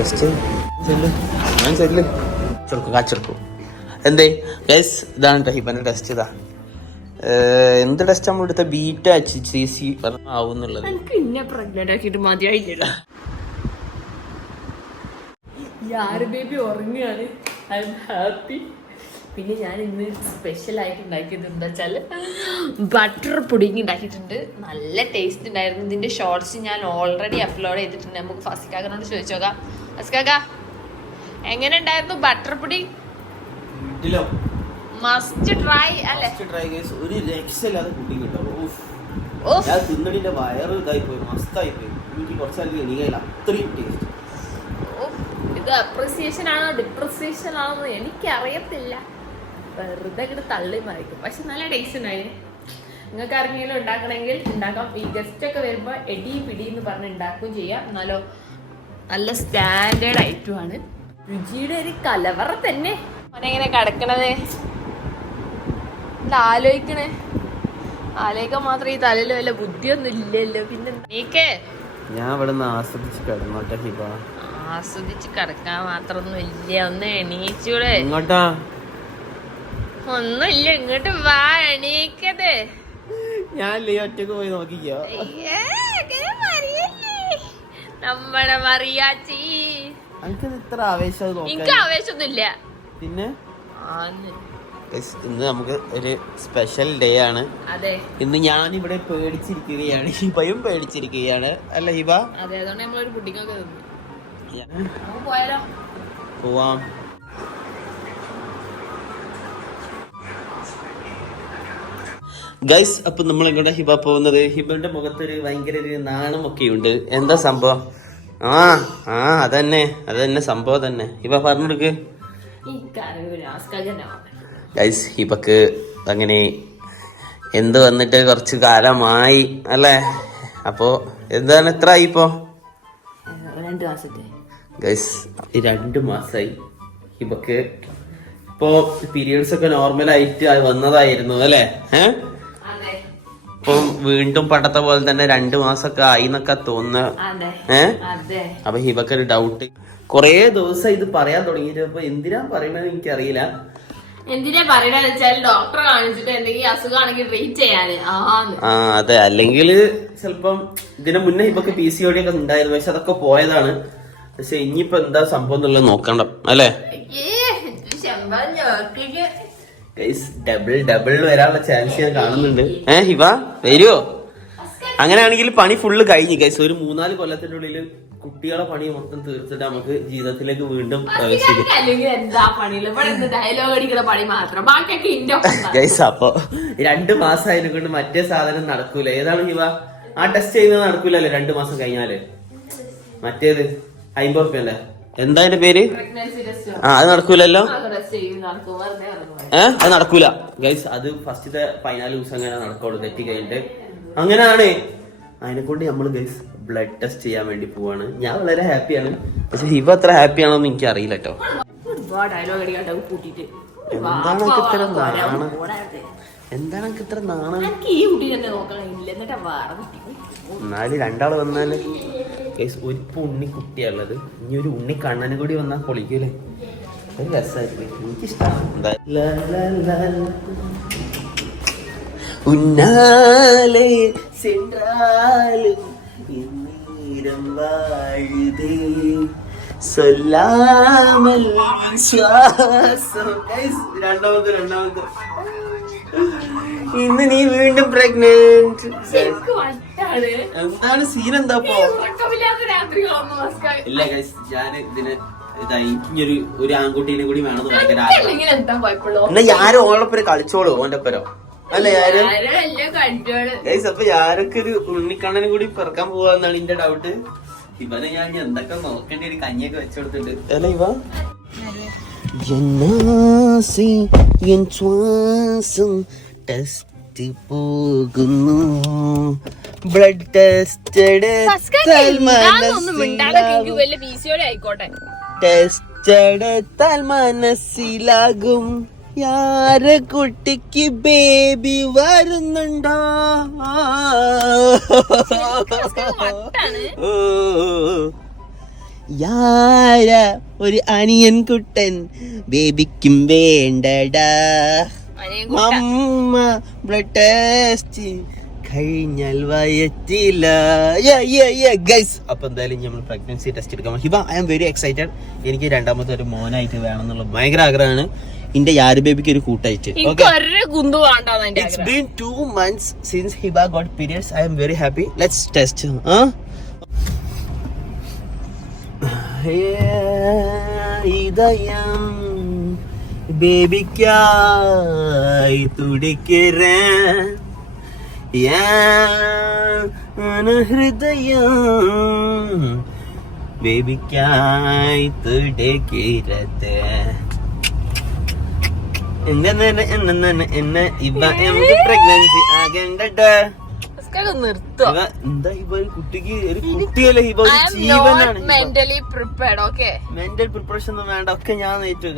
Test ഞാൻ ചെല്ലു ചെറുക്കും കാച്ചെടുക്കും എന്തേ ഗൈസ് ഇതാണ് കേട്ടോ ഹിബന്റെ ടെസ്റ്റ് ഇതാ എന്ത് ടെസ്റ്റ് നമ്മൾ എടുത്ത ബീറ്റ HCC ആവുന്നുള്ളത് ബേബി ഉറങ്ങുകയാണ് ഐ എം ഹാപ്പി. പിന്നെ ഞാൻ ഇന്ന് സ്പെഷ്യലായിട്ട് ഉണ്ടാക്കിയത് എന്താ വെച്ചാൽ ബട്ടർ പുഡിങ് ഉണ്ടാക്കിയിട്ടുണ്ട്. നല്ല ടേസ്റ്റ് ഉണ്ടായിരുന്നു. ഇതിന്റെ ഷോർട്സ് ഞാൻ ഓൾറെഡി അപ്ലോഡ് ചെയ്തിട്ടുണ്ട്. നമുക്ക് ഫസിക്കാക്കനോട് ചോദിച്ചു നോക്കാം. ഫസിക്കാക്ക എങ്ങനെ ഉണ്ടായിരുന്നു ബട്ടർ പുഡിങ്? മസ്റ്റ് ട്രൈ അല്ലേ? ഒരു രക്ഷയില്ലാതെ പുഡിങ് തിന്നടിന്റെ വയറ് ഇതായി പോയി മസ്തായി പോയി. എനിക്ക് കുറച്ചാൽ എണീകയില്ല അത്രയും ടേസ്റ്റ്. ഇത് അപ്രിസിയേഷൻ ആണോ ഡിപ്രിസിയേഷൻ ആണോ എനിക്കറിയത്തില്ല. വെറുതെ ഇങ്ങനെ തള്ളി മറിക്കും. പക്ഷെ നല്ല ടേസ്റ്റ് ഉണ്ടായിരുന്നു. നിങ്ങൾക്ക് ആർക്കെങ്കിലും ഉണ്ടാക്കണമെങ്കിൽ ഉണ്ടാക്കാം. ഈ ഗസ്റ്റ് ഒക്കെ വരുമ്പോൾ എടി പിടി എന്ന് പറഞ്ഞ് ഉണ്ടാക്കുകയും ചെയ്യാം. എന്നാലോ നല്ല സ്റ്റാൻഡേർഡ് ഐറ്റമാണ്. രുചിയുടെ ഒരു കലവറ തന്നെ. അവനെങ്ങനെ കിടക്കണത് ആലോചിക്കണേ. ആലോചിക്കാൻ മാത്രം ഈ തലയിൽ വല്ല ബുദ്ധിയൊന്നും ഇല്ലല്ലോ. പിന്നെ നീക്കേ ഞാൻ ഇവിടെ നിന്ന് ആസ്വദിച്ച് കിടന്നോട്ടെ ഹിബ. ആസ്വദിച്ച് കിടക്കാൻ മാത്രമൊന്നും ഇല്ല. ഒന്ന് എണീച്ചൂടെ? ഇങ്ങോട്ടാ ഒന്നുമില്ല, ഇങ്ങോട്ട് വാ. എണീക്കത് ഞാൻ ഒറ്റക്ക് പോയി നോക്കിക്കോ. നമ്മടെ മറിയാച്ചി. ഇത്ര ആവേശം എനിക്ക് ആവേശമൊന്നുമില്ല. പിന്നെ ഇന്ന് നമുക്ക് ഒരു സ്പെഷ്യൽ ഡേ ആണ്. അതെ, ഇന്ന് ഞാൻ ഇവിടെ പേടിച്ചിരിക്കുകയാണ്. ഹിബയും പേടിച്ചിരിക്കുകയാണ് അല്ല ഹിബ? അതെ, അതുകൊണ്ട് നമ്മളൊരു പുഡിങ്ങൊക്കെ പോയാലോ? പോവാം. ഗൈസ്, അപ്പൊ നമ്മൾ ഇങ്ങോട്ട് ഹിബ പോകുന്നത്. ഹിബന്റെ മുഖത്തൊരു ഭയങ്കര ഒരു നാണമൊക്കെ ഉണ്ട്. എന്താ സംഭവം? അതന്നെ സംഭവം തന്നെ. ഹിബ പറഞ്ഞെടുക്ക്. ഗൈസ്, ഹിബക്ക് അങ്ങനെ എന്ത് വന്നിട്ട് കുറച്ച് കാലമായി അല്ലേ? അപ്പോ എന്താണ് എത്ര ആയി ഇപ്പോ? 2 മാസത്തെ. ഗൈസ്, 2 മാസമായി ഹിബക്ക്. ഇപ്പോ പീരിയഡ്സ് ഒക്കെ നോർമലായിട്ട് വന്നതായിരുന്നു അല്ലേ? ഇപ്പം വീണ്ടും പണ്ടത്തെ പോലെ തന്നെ 2 മാസമൊക്കെ ആയി എന്നൊക്കെ തോന്നുന്നു. അപ്പൊ ഹിബക്ക് ഒരു ഡൗട്ട്. കൊറേ ദിവസം ഇത് പറയാൻ തുടങ്ങിയിട്ട് അപ്പൊ എന്തിനാ പറയണെന്ന് എനിക്കറിയില്ല. എന്തിനാ പറയണെന്ന് വെച്ചാൽ ഡോക്ടറെ കാണിച്ചിട്ട് എന്തെങ്കിലും അസുഖമാണെങ്കിൽ ട്രീറ്റ് ചെയ്യാന്. അതെ, അല്ലെങ്കിൽ ചിലപ്പം ഇതിന് മുന്നേ ഹിബക്ക് PCOD ഒക്കെ ഉണ്ടായിരുന്നു. പക്ഷെ അതൊക്കെ പോയതാണ്. പക്ഷെ ഇനിയിപ്പോ എന്താ സംഭവം എന്നുള്ളത് നോക്കണ്ട അല്ലേ? ഡബിൾ വരാനുള്ള ചാൻസ് ഞാൻ കാണുന്നുണ്ട്. ഹിബ വരുവോ? അങ്ങനെയാണെങ്കിൽ പണി ഫുള്ള് കഴിഞ്ഞു ഗൈസ്. ഒരു 3-4 കൊല്ലത്തിന്റെ ഉള്ളിൽ കുട്ടികളെ പണി മൊത്തം തീർത്തിട്ട് നമുക്ക് ജീവിതത്തിലേക്ക് വീണ്ടും ഗൈസ്. അപ്പൊ 2 മാസം അതിനെ കൊണ്ട് മറ്റേ സാധനം നടക്കൂല. ഏതാണ് ഹിബ? ആ ടെസ്റ്റ് ചെയ്യുന്നത് നടക്കൂലല്ലേ 2 മാസം കഴിഞ്ഞാല്? മറ്റേത് 50 റുപ്യ അല്ലേ? എന്താ അതിന്റെ പേര്? അത് നടക്കൂലല്ലോ. അത് നടക്കൂല ഗൈസ്. അത് ഫസ്റ്റത്തെ 14 ദിവസം അങ്ങനെ നടക്കുള്ളൂ തെറ്റി കഴിഞ്ഞിട്ട്. അങ്ങനെയാണ്. അതിനെ കൊണ്ട് നമ്മള് ഗൈസ് ബ്ലഡ് ടെസ്റ്റ് ചെയ്യാൻ വേണ്ടി പോവാണ്. ഞാൻ വളരെ ഹാപ്പിയാണ്. പക്ഷെ ഹിബ അത്ര ഹാപ്പി ആണോന്ന് എനിക്ക് അറിയില്ല കേട്ടോ. എന്താണ് ഇത്ര നാണം? എന്നാല് 2 വന്നാല് ഗൈസ് ഒരു ഉണ്ണിക്കുട്ടിയുള്ളത്. ഇനി ഒരു ഉണ്ണി കണ്ണനും കൂടി വന്നാ പൊളിക്കൂലേ? ഒരു രസമായിരിക്കും. എനിക്കിഷ്ടമാണ്. ഉന്നാലെ சென்றாலும் എന്നീരം വാഴുതേ சொல்லாமல் ശ്വാസം. രണ്ടാമത്തെ ഇന്ന് നീ വീണ്ടും പ്രഗ്നന്റ്. എന്താണ് സീൻ? എന്താ ഇല്ല ഗൈസ്, ഞാൻ ഇതിന് ഇതായി ഒരു ആൺകുട്ടീനെ കൂടി വേണമെന്ന് ഭയങ്കര ആഗ്രഹം. എന്നാ ഞാനും ഓളൊപ്പരം കളിച്ചോളൂ. ഓന്റെ ഒപ്പരം അല്ലേ ആരും? ഗൈസ്, അപ്പൊ ഞാനൊക്കെ ഒരു ഉണ്ണിക്കണ്ണനും കൂടി പിറക്കാൻ പോവാന്നാണ് എന്റെ ഡൗട്ട്. ഇവനെ ഞാൻ എന്തൊക്കെ നോക്കേണ്ടി ഒരു കഞ്ഞിയൊക്കെ വെച്ചെടുത്തിട്ട് അല്ല ഇവ ടെസ്റ്റ് പോകുന്നു. ബ്ലഡ് ടെസ്റ്റഡ് ടെസ്റ്റെടുത്താൽ മനസ്സിലാകും യാരെ കുട്ടിക്ക് ബേബി വരുന്നുണ്ടോ. യാര ഒരു അനിയൻ കുട്ടൻ ബേബിക്കും വേണ്ടടാ അമ്മ ബ്ലഡ് ടെസ്റ്റ് കഴിഞ്ഞാൽ വയറ്റില്ല. ഗൈസ് അപ്പൊ എന്തായാലും നമ്മൾ പ്രഗ്നൻസി ടെസ്റ്റ് എടുക്കാൻ Hiba I am very excited. എനിക്ക് രണ്ടാമത്തെ ഒരു മോനായിട്ട് വേണം എന്നുള്ള ഭയങ്കര ആഗ്രഹമാണ്. എന്റെ യാരു ബേബിക്ക് ഒരു കൂട്ടായിട്ട്. It's been 2 months since Hiba got periods. I am very happy. Let's test. ഇതയം ബേബിക്കായി തുടിக்கிறேன் ഹൃദയം ബേബിക്കായി തുടിക്കുന്നത്. പ്രഗ്നൻസി ആകേണ്ട എന്താ ഇപ്പൊ ഒരു കുട്ടിക്ക് ഒരു കുട്ടിയല്ലേ ഇപ്പൊ ഒരു ജീവനാണ്. Mentally prepared. Okay, mental preparation ഒന്നും വേണ്ട, ഒക്കെ ഞാൻ നേരിട്ടു.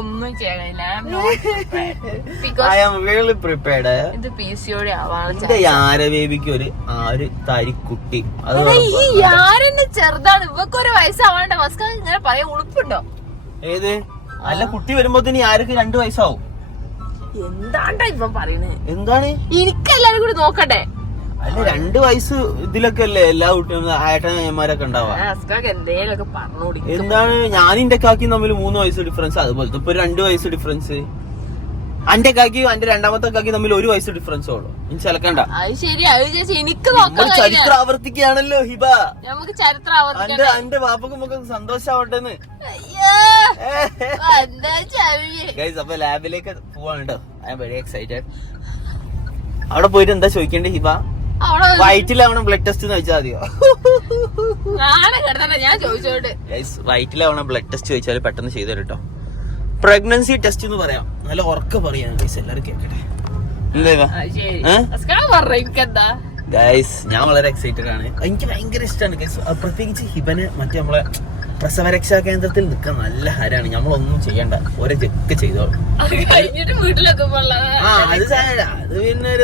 ഒന്നും ചെയ്യണില്ല. I am really prepared. ഇത് PCOD ആവാണ്. എന്റെ യാര ബേബിക്ക് ഒരു തരിക്കുട്ടി. അത് ഈ യാരെന്നെ ചെറുതാണ്, ഇവക്ക് ഒരു വയസ്സാവാണ്ട് മസ്കാ ഇങ്ങനെ പറയാൻ ഉളുപ്പുണ്ടോ? ഏത് അല്ല, കുട്ടി വരുമ്പോത്തിന് ആർക്ക് 2 വയസ്സാവും. എന്താണ്ടാ ഇവ പറയണേ? എന്താണ് എനിക്കെല്ലാരും കൂടി നോക്കട്ടെ. അല്ല 2 വയസ്സ് ഇതിലൊക്കെ അല്ലേ എല്ലാ കുട്ടികളും ഏട്ടന്മാരൊക്കെ ഉണ്ടാവാ. എന്തേലൊക്കെ പറഞ്ഞോടി. എന്താണ് ഞാൻ എന്റെ കാക്കി തമ്മിൽ 3 വയസ്സ് ഡിഫറൻസ്, അതുപോലത്തെ ഇപ്പൊ 2 വയസ്സ് ഡിഫറൻസ്. അന്റെ കാക്കി എന്റെ രണ്ടാമത്തെ കാക്കി തമ്മിൽ 1 വയസ്സ് ഡിഫറൻസ് ഉള്ളു. ഇനി ചിലക്കണ്ട. എനിക്ക് ചരിത്രം ആവർത്തിക്കുകയാണല്ലോ ഹിബ. നമുക്ക് ചരിത്രം എന്റെ വാപ്പക്കും ഒക്കെ സന്തോഷാവട്ടെന്ന്. അപ്പൊ ലാബിലേക്ക് പോവാണ് കേട്ടോ. I am very excited. അവിടെ പോയിട്ട് എന്താ ചോദിക്കേണ്ടത് ഹിബ? വയറ്റിലാവണം ബ്ലഡ് ടെസ്റ്റ് എന്ന് ചോദിച്ചാൽ മതിയോ? ഞാൻ ചോദിച്ചോണ്ട് വയറ്റിലാവണം ബ്ലഡ് ടെസ്റ്റ് ചോദിച്ചാൽ പെട്ടെന്ന് ചെയ്തു തരും കേട്ടോ. പ്രഗ്നൻസി ടെസ്റ്റ് എന്ന് പറയാം, നല്ല ഉറക്കെ പറയാം എല്ലാരും കേൾക്കട്ടെ. ഗൈസ് ഞാൻ വളരെ എക്സൈറ്റഡ് ആണ്. എനിക്ക് ഭയങ്കര ഇഷ്ടമാണ് ഗൈസ്. പ്രത്യേകിച്ച് ഹിബന് മറ്റേ നമ്മളെ പ്രസവരക്ഷാ കേന്ദ്രത്തിൽ നിൽക്കാൻ നല്ല ഹരാണ്. നമ്മളൊന്നും ചെയ്യണ്ട, ഓരോ ചെക്ക് ചെയ്തോളും. അത് പിന്നെ ഒരു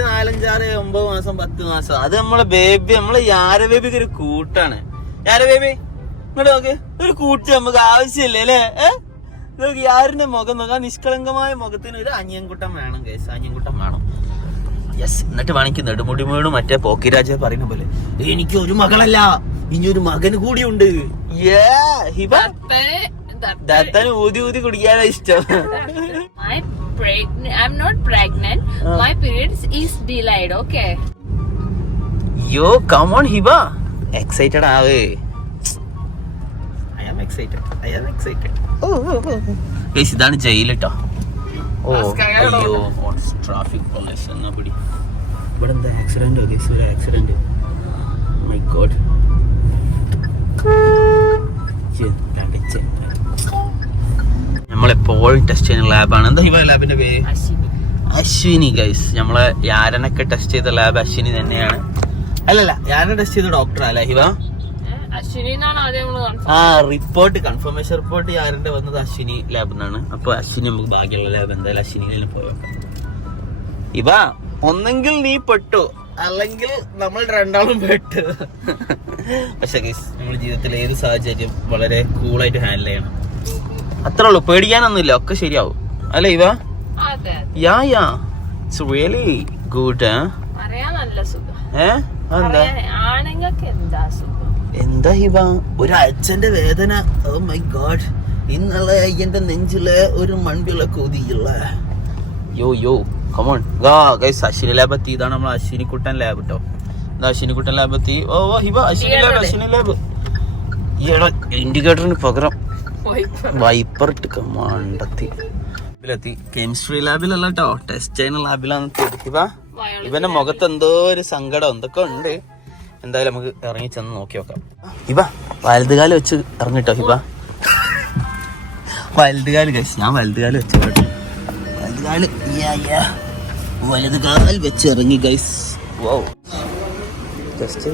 4, 5, 6, 9 മാസം 10 മാസം അത് നമ്മളെ ബേബി, നമ്മളെ യാര ബേബിക്ക് ഒരു കൂട്ടാണ്. യാര ബേബി ഇങ്ങോട്ട് നോക്ക്, ഒരു കൂട്ട് നമുക്ക് ആവശ്യമില്ലേ അല്ലേ? നമുക്ക് യാരിന്റെ മുഖം നോക്കാം, നിഷ്കളങ്കമായ മുഖത്തിന് ഒരു അനിയൻകുട്ടം വേണം ഗൈസ്, അനിയൻകുട്ടം വേണം. യെസ്. എന്നിട്ട് വേണമെങ്കിൽ നെടുമുടി വീണു മറ്റേ പോക്കിരാജ പറയുന്ന പോലെ എനിക്ക് ഒരു മകളല്ല, ഇനി ഒരു മകന് കൂടിയുണ്ട്. ദത്തന് ഊതി ഊതി കുടിക്കാനാ ഇഷ്ടം. I'm not pregnant. My periods is delayed. Okay. Yo, come on Hiba. Excited Ave. I am excited. Guys, ഇതാണ് ജയിൽ ട്ടോ. അയ്യോ ട്രാഫിക് പോലീസ് എന്നാ പിടി. ഇവിടെ എന്താ ആക്സിഡന്റ്? ഗൈസ് ഒരു ആക്സിഡന്റ്. My God. നമ്മളെപ്പോഴും ടെസ്റ്റ് ചെയ്യുന്ന ലാബാണ്. എന്താ ഹിബ ലാബിന്റെ പേര്? അശ്വിനി. ഗൈസ് നമ്മളെ യാരനൊക്കെ ടെസ്റ്റ് ചെയ്ത ലാബ് അശ്വിനി തന്നെയാണ്. അല്ലല്ല, യാരനെ ടെസ്റ്റ് ചെയ്ത ഡോക്ടർ അല്ല ഹിബ. റിപ്പോർട്ട് കൺഫർമേഷൻ റിപ്പോർട്ട് യാരന്റെ വന്നത് അശ്വിനി ലാബിൽ നിന്നാണ്. അപ്പൊ അശ്വിനി നമുക്ക് ഭാഗ്യമുള്ള ലാബ്, എന്തായാലും അശ്വിനിയിൽ പോയോക്കാം. ഹിബ ഒന്നെങ്കിൽ നീ പെട്ടു, അല്ലെങ്കിൽ നമ്മൾ രണ്ടാളും പെട്ടു. പക്ഷെ ഗൈസ് നമ്മുടെ ജീവിതത്തിൽ ഏത് സാഹചര്യം വളരെ കൂളായിട്ട് ഹാൻഡിൽ ചെയ്യണം. അത്രേ ഉള്ളൂ, പേടിക്കാനൊന്നുമില്ല, ഒക്കെ ശരിയാവും അല്ലേ ഇവ? It's really good. എന്താ ഹിബ ഒരു അച്ഛന്റെ വേദന? ഓ മൈ ഗോഡ്, ഇന്നലെ എന്റെ നെഞ്ചില് ഒരു മൺപിള്ള കൊതിയുള്ള. യോ കമോൺ ഗൈസ്, അശ്വിനി ലാബ് എത്തി. ഇതാണ് നമ്മൾ അശ്വിനിക്കുട്ടൻ ലാബ് കേട്ടോ. എന്താ അശ്വിനിക്കുട്ടൻ ലാബ് എത്തി. ഓ ഹിബ അശ്വിനി ലാബ്. ഈയിടെ ഇൻഡിക്കേറ്ററിന് പകരം വൈപ്പർ ഇട്ട് മണ്ടത്തി. ലാബിലെത്തി. കെമിസ്ട്രി ലാബിലല്ല കേട്ടോ, ടെസ്റ്റ് ചെയ്യുന്ന ലാബിലാണ്. ഇവന്റെ മുഖത്ത് എന്തോ ഒരു സങ്കടം എന്തൊക്കെ ഉണ്ട്. എന്തായാലും നമുക്ക് ഇറങ്ങി ചെന്ന് നോക്കി നോക്കാം. ഹിബ വലതുകാല് വെച്ച് ഇറങ്ങിട്ടോ. ഹിബ വലതുകാല് ഗൈസ്, ഞാൻ വലതുകാല് വെച്ച് വലതുകാൽ വെച്ച് ഇറങ്ങി ഗൈസ്. വൗ ടെസ്റ്റ്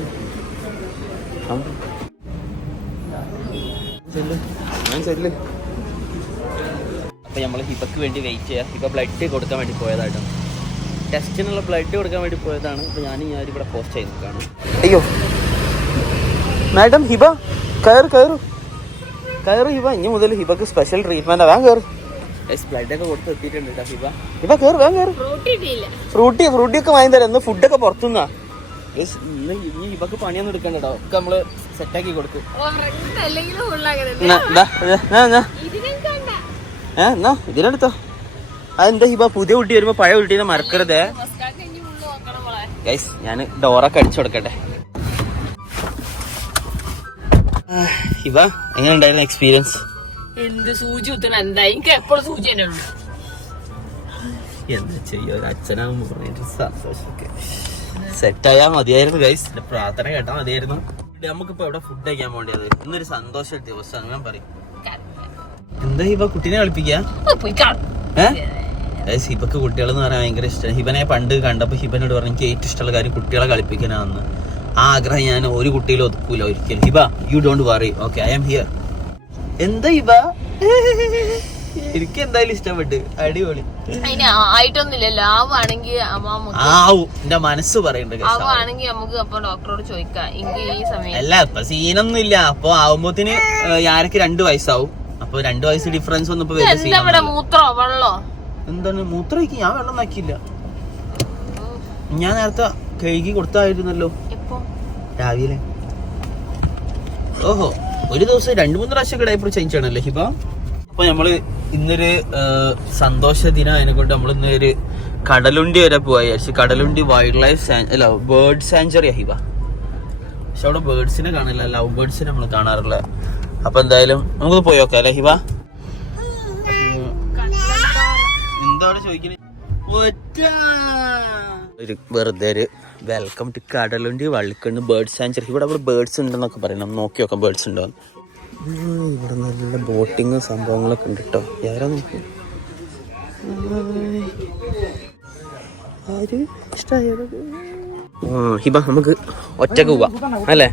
അപ്പൊ നമ്മള് ഹിബക്ക് വേണ്ടി വെയിറ്റ് ചെയ്യാം. ഹിബ ബ്ലഡ് കൊടുക്കാൻ വേണ്ടി പോയതായിട്ടോ, ടെസ്റ്റിനുള്ള ബ്ലഡ് കൊടുക്കാൻ വേണ്ടി പോയതാണ്. അപ്പൊ ഞാനിവിടെ പോസ്റ്റ് ചെയ്ത് നിൽക്കുകയാണ്. അയ്യോ മാഡം ഹിബ കയറ് ഹിബ. ഇനി മുതൽ ഹിബക്ക് സ്പെഷ്യൽ ട്രീറ്റ്മെന്റ്. വേഗം കയറ്. ബ്ലഡ് ഒക്കെ കൊടുത്ത് എത്തിയിട്ടുണ്ട് കേട്ടോ ഹിബ. ഹിബ കയറ്, വേഗം കയറ്. ഫ്രൂട്ടി ഒക്കെ വാങ്ങി തരാം. ഇന്ന് ഫുഡൊക്കെ പുറത്തുനിന്നാ. ഇന്ന് ഇനി ഹിബക്ക് പണിയൊന്നും എടുക്കണ്ടോ, ഒക്കെ നമ്മള് സെറ്റാക്കി കൊടുക്കും. ഇതിനെടുത്തോ. അതെന്താ ഹിബ, പുതിയ കുട്ടി വരുമ്പോ പഴയ കുട്ടീനെ മറക്കരുതേ ഗൈസ്. ഞാൻ ഡോറൊക്കെ അടിച്ചു കൊടുക്കട്ടെ. ഹിബ, എങ്ങനെ ഉണ്ടായിരുന്നു എക്സ്പീരിയൻസ്? എന്ത് സൂചി കുത്തണ എന്താ, എനിക്ക് എപ്പോഴും സൂചി തന്നെ ഉള്ളു. എന്താ ചെയ്യാ, ഒരു അച്ഛനാകുമ്പോ പറഞ്ഞിട്ട് സന്തോഷമൊക്കെ സെറ്റായാ മതിയായിരുന്നു ഗൈസ്. പ്രാർത്ഥന കേട്ടാ മതിയായിരുന്നു. നമുക്കിപ്പോ എവിടെ ഫുഡ് കഴിക്കാൻ പോകേണ്ടത്? ഇന്നൊരു സന്തോഷ ദിവസമാണ്. ഞാൻ പറയും എന്താ ഹിബ, കുട്ടീനെ കളിപ്പിക്കാ? ഹിബക്ക് കുട്ടികളെന്ന് പറയാൻ ഭയങ്കര ഇഷ്ടമാണ്. ഹിബനെ പണ്ട് കണ്ടപ്പോ ഹിബനോട് പറഞ്ഞു എനിക്ക് ഏറ്റവും ഇഷ്ടമുള്ള കാര്യം കുട്ടികളെ കളിപ്പിക്കാനാണെന്ന്. ആ ആഗ്രഹം ഞാൻ ഒരു കുട്ടിയിൽ ഒതുക്കൂല ഒരിക്കലും. Hiba, you don't worry, okay, I am here. എന്താ ഹിബ, എനിക്ക് എന്തായാലും ഇഷ്ടപ്പെട്ട്. അടിപൊളി. ആയിട്ടൊന്നുമില്ലല്ലോ. ആവാണെങ്കിൽ ആവും, എന്റെ മനസ്സ് പറയണ്ടേ. ആവാണെങ്കിൽ നമുക്ക് അപ്പൊ ഡോക്ടറോട് ചോദിക്കാം. ഈ സമയം അല്ല, ഇപ്പൊ സീനൊന്നും ഇല്ല. അപ്പൊ ആവുമ്പോത്തിന് ആരൊക്കെ 2 വയസ്സാവും. അപ്പൊ 2 വയസ്സ് ഡിഫറൻസ് ഒന്നും ഇപ്പൊ മൂത്രോ വെള്ളോ എന്താണ്? മൂത്രം ഒഴിക്കും. ഞാൻ വെള്ളം നോക്കിയില്ല. ഞാൻ നേരത്തെ കഴുകി കൊടുത്തായിരുന്നല്ലോ രാവിലെ. ഓഹോ, ഒരു ദിവസം 2-3 പ്രാവശ്യം ഡയപ്പർ ചേഞ്ച് ചെയ്യണല്ലേ ഹിബ? അപ്പൊ നമ്മള് ഇന്നൊരു സന്തോഷ ദിനം അതിനെക്കൊണ്ട് നമ്മൾ ഇന്നൊരു കടലുണ്ടി വരെ പോവാ വിചാരിച്ചു. കടലുണ്ടി വൈൽഡ് ലൈഫ് അല്ല ബേർഡ് സാഞ്ചുറിയാ ഹിബ. പക്ഷെ അവിടെ ബേർഡ്സിനെ കാണില്ല, ലവ് ബേർഡ്സിനെ നമ്മൾ കാണാറില്ല. അപ്പൊ എന്തായാലും നമുക്ക് പോയി നോക്കാം അല്ലെ ഹിബ? എന്താണ് ചോദിക്കണേ? വെറുതെ ഒരു welcome to Kadalundi Vallikkunnu bird sanctuary. ഇവിടെ ബേർഡ്സ് ഉണ്ടെന്നൊക്കെ പറയണം. നോക്കി നോക്കാം ബേർഡ്സ് ഉണ്ടോ. ഇവിടെ നല്ല ബോട്ടിങ് സംഭവങ്ങളൊക്കെ ഉണ്ട് കേട്ടോ. ആരാ നോക്കി ഹിബ, നമുക്ക് ഒറ്റക്ക് പോവാം അല്ലേ?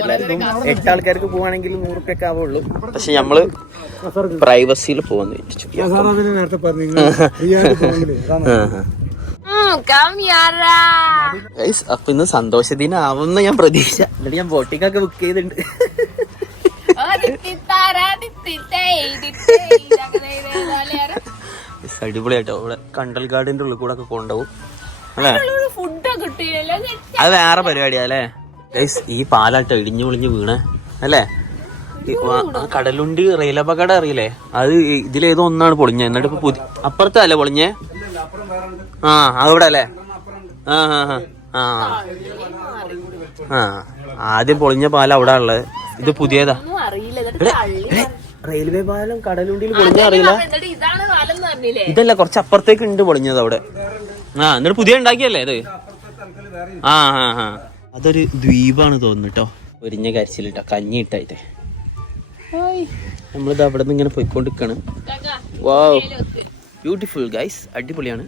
എല്ലാവർക്കും 8 ആൾക്കാർക്ക് പോവാണെങ്കിൽ 100 ഉറുപ്പിക ആവുള്ളൂ. പക്ഷെ നമ്മള് പ്രൈവസിയിൽ പോകുന്നു. അപ്പൊ ഇന്ന് സന്തോഷ ദിനം ആവുന്ന ഞാൻ പ്രതീക്ഷ. എന്നിട്ട് ഞാൻ ബോട്ടിങ്ങൊക്കെ ബുക്ക് ചെയ്തിട്ടുണ്ട്. അടിപൊളിയായിട്ടോ. ഇവിടെ കണ്ടൽ ഗാർഡിന്റെ ഉള്ളിൽ കൂടെ ഒക്കെ കൊണ്ടുപോകും അല്ലേ? അത് വേറെ പരിപാടിയാ അല്ലേ ഗൈസ്? ഈ പാലാട്ടോ ഇടിഞ്ഞു പൊളിഞ്ഞ് വീണേ അല്ലേ? കടലുണ്ടി റെയിൽ അപകടം അറിയില്ലേ? അത് ഇതിലേതോ ഒന്നാണ് പൊളിഞ്ഞത്. എന്നിട്ട് ഇപ്പൊ അപ്പുറത്തല്ലേ പൊളിഞ്ഞേ? അവിടെ അല്ലേ? ആദ്യം പൊളിഞ്ഞ പാലം അവിടെ ഉള്ളത്. ഇത് പുതിയതാ. റെയിൽവേ പാലം കടലുണ്ടിയിൽ പൊളിഞ്ഞ അറിയില്ല. ഇതല്ല, കുറച്ച് അപ്പുറത്തേക്ക് ഉണ്ട് പൊളിഞ്ഞത് അവിടെ. എന്നിട്ട് പുതിയ ഉണ്ടാക്കിയല്ലേ ഇത്? അതൊരു ദ്വീപാണ് തോന്നുന്നു കേട്ടോ. ഒരിഞ്ഞ കരിച്ചിലിട്ടോ, കഞ്ഞി ഇട്ടായിട്ട്. നമ്മളിത് അവിടെ നിന്ന് ഇങ്ങനെ പോയിക്കൊണ്ടിരിക്കാണ്. വാവ്, ബ്യൂട്ടിഫുൾ ഗൈസ്, അടിപൊളിയാണ്.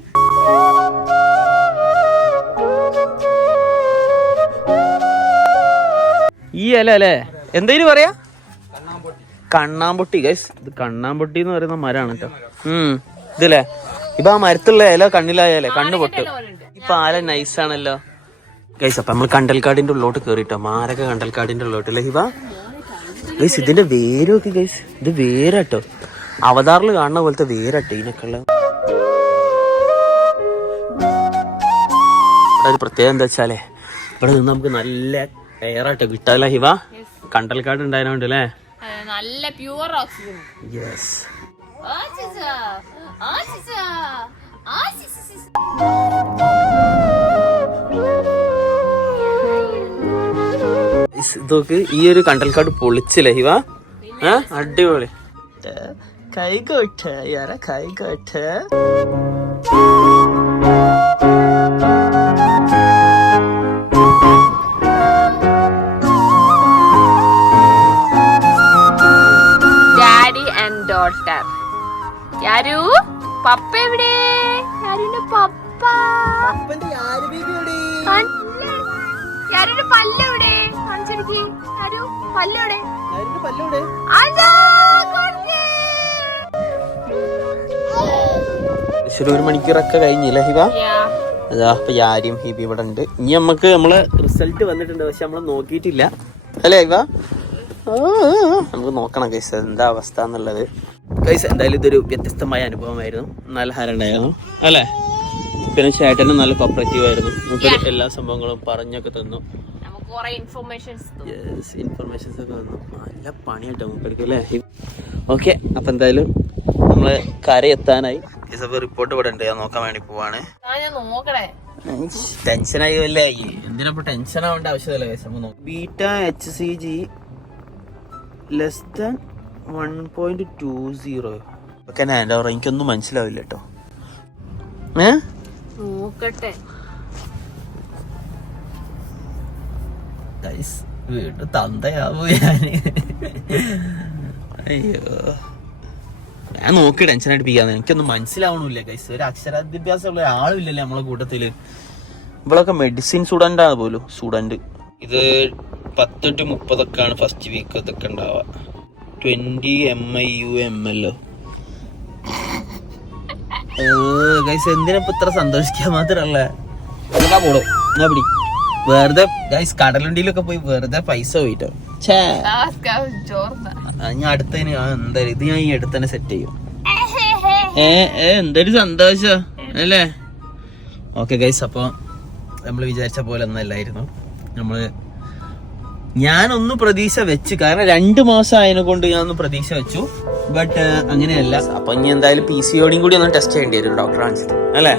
ഈ ഇല അല്ലേ, എന്തേലും പറയാ? കണ്ണാമ്പൊട്ടി ഗൈസ്. ഇത് കണ്ണാമ്പൊട്ടി എന്ന് പറയുന്ന മരാണ് കേട്ടോ. ഇതല്ലേ ഇപ്പൊ ആ മരത്തുള്ള ഇല കണ്ണിലായാലേ കണ്ണു പൊട്ടും. ഈ പാല നൈസാണല്ലോ ഗൈസ്. അപ്പൊ നമ്മൾ കണ്ടൽക്കാടിന്റെ ഉള്ളോട്ട് കേറിട്ടോ. മാരക കണ്ടൽക്കാടിന്റെ ഉള്ളോട്ടല്ലേ ഹിബ? ഗൈസ് ഇതിന്റെ വേരൊക്കെ ഗൈസ്, ഇത് വേരാട്ടോ. അവതാറിൽ കാണുന്ന പോലത്തെ വേരാട്ടോ ഇതിനൊക്കെ ഉള്ള. ഒരു പ്രത്യേകത എന്താ വെച്ചാലേ, ഇവിടെ നിന്ന് നമുക്ക് നല്ല എയറാട്ടോ കിട്ടാല്ലേ ഹിബ? കണ്ടൽക്കാട് ഉണ്ടായതുകൊണ്ട് അല്ലേ? നല്ല പ്യൂർ ഓക്സിജൻ. യെസ്. ഇതൊക്കെ ഈ ഒരു കണ്ടൽക്കാട് പൊളിച്ചില്ലേ ഹിവ? അടിപൊളി. കൈകോട്ടെ യാര, കൈകോട്ടെ. യാരു, പപ്പ എവിടെ? യാരുന്റെ പപ്പ. യാരുന്റെ പല്ലെവിടെ? കാണിച്ചെടുക്കി. യാരു പല്ലെവിടെ? ഒരു മണിക്കൂറൊക്കെ കഴിഞ്ഞില്ലേ ഹിവ? അതാ ഇപ്പൊ യാരിയും ഹിബി ഇവിടെ ഉണ്ട്. ഇനി നമ്മള് റിസൾട്ട് വന്നിട്ടുണ്ട്, പക്ഷെ നമ്മള് നോക്കിയിട്ടില്ല അല്ലേ ഇവ? നമുക്ക് നോക്കണം ഗൈസ് എന്താ അവസ്ഥ എന്നുള്ളത്. ഗൈസ് എന്തായാലും ഇതൊരു വ്യത്യസ്തമായ അനുഭവമായിരുന്നു, നല്ല ഹരണ്ടായിരുന്നു അല്ലേ? പിന്നെ ചേട്ടനും നല്ല കോപ്പറേറ്റീവ് ആയിരുന്നു, എല്ലാ സംഭവങ്ങളും പറഞ്ഞൊക്കെ തന്നു, ഇൻഫർമേഷൻസ് ഒക്കെ തന്നു. നല്ല പണിയായിട്ടോ മൂപ്പർക്ക് അല്ലേ? ഓക്കെ, അപ്പൊ എന്തായാലും നമ്മള് കരയെത്താനായി. റിപ്പോർട്ട് ഇവിടെ ഉണ്ട്, ഞാൻ നോക്കാൻ വേണ്ടി പോവാണ്. ടെൻഷനായി അല്ലേ? എന്തിനാ ടെൻഷൻ ആവേണ്ട ആവശ്യമില്ല. ബീറ്റ HCG <1.20 ഒക്കെ എന്താ പറയാ, എനിക്കൊന്നും മനസ്സിലാവില്ല കേട്ടോ. നോക്കട്ടെ വീണ്ടും തന്തയാവോ ഞാന്? അയ്യോ, ഞാൻ നോക്കി ടെൻഷൻ അടിപ്പിക്കാന്ന്. എനിക്കൊന്നും മനസ്സിലാവണില്ല ഗൈസ്. ഒരു അക്ഷരാഭ്യാസം ഉള്ള ഒരാളും ഇല്ലല്ലേ നമ്മളെ കൂട്ടത്തില്. ഇവളൊക്കെ മെഡിസിൻ സ്റ്റുഡന്റ് ആണ് പോലും. സ്റ്റുഡന്റ് ഇത് 10 to 30 ഫസ്റ്റ് വീക്ക് ഇതൊക്കെ ഉണ്ടാവുക. 20 MIUML ഗൈസ്. എന്തിനാ ഇത്ര സന്തോഷിക്കാൻ മാത്രല്ല പോടും. എന്നാ പിടി വെറുതെ ഗൈസ്, കടലുണ്ടിയിലൊക്കെ പോയി വെറുതെ പൈസ പോയിട്ടോ. ഞാൻ അടുത്തതിന് എന്തായാലും ഇത് ഞാൻ ഈ അടുത്ത് തന്നെ സെറ്റ് ചെയ്യും. എന്തൊരു സന്തോഷം അല്ലേ? ഓക്കെ ഗൈസ്, അപ്പൊ നമ്മള് വിചാരിച്ച പോലെ ഒന്നല്ലായിരുന്നു. ഞാനൊന്നും പ്രതീക്ഷ വെച്ചു, കാരണം 2 മാസം ആയതിനെ കൊണ്ട് ഞാനൊന്ന് പ്രതീക്ഷ വെച്ചു. ബട്ട് അങ്ങനെയല്ല. അപ്പൊ ഇനി എന്തായാലും PCOD കൂടി ഒന്ന് ടെസ്റ്റ് ചെയ്യേണ്ടി വരും ഡോക്ടറെ കാണിച്ചിട്ട് അല്ലേ?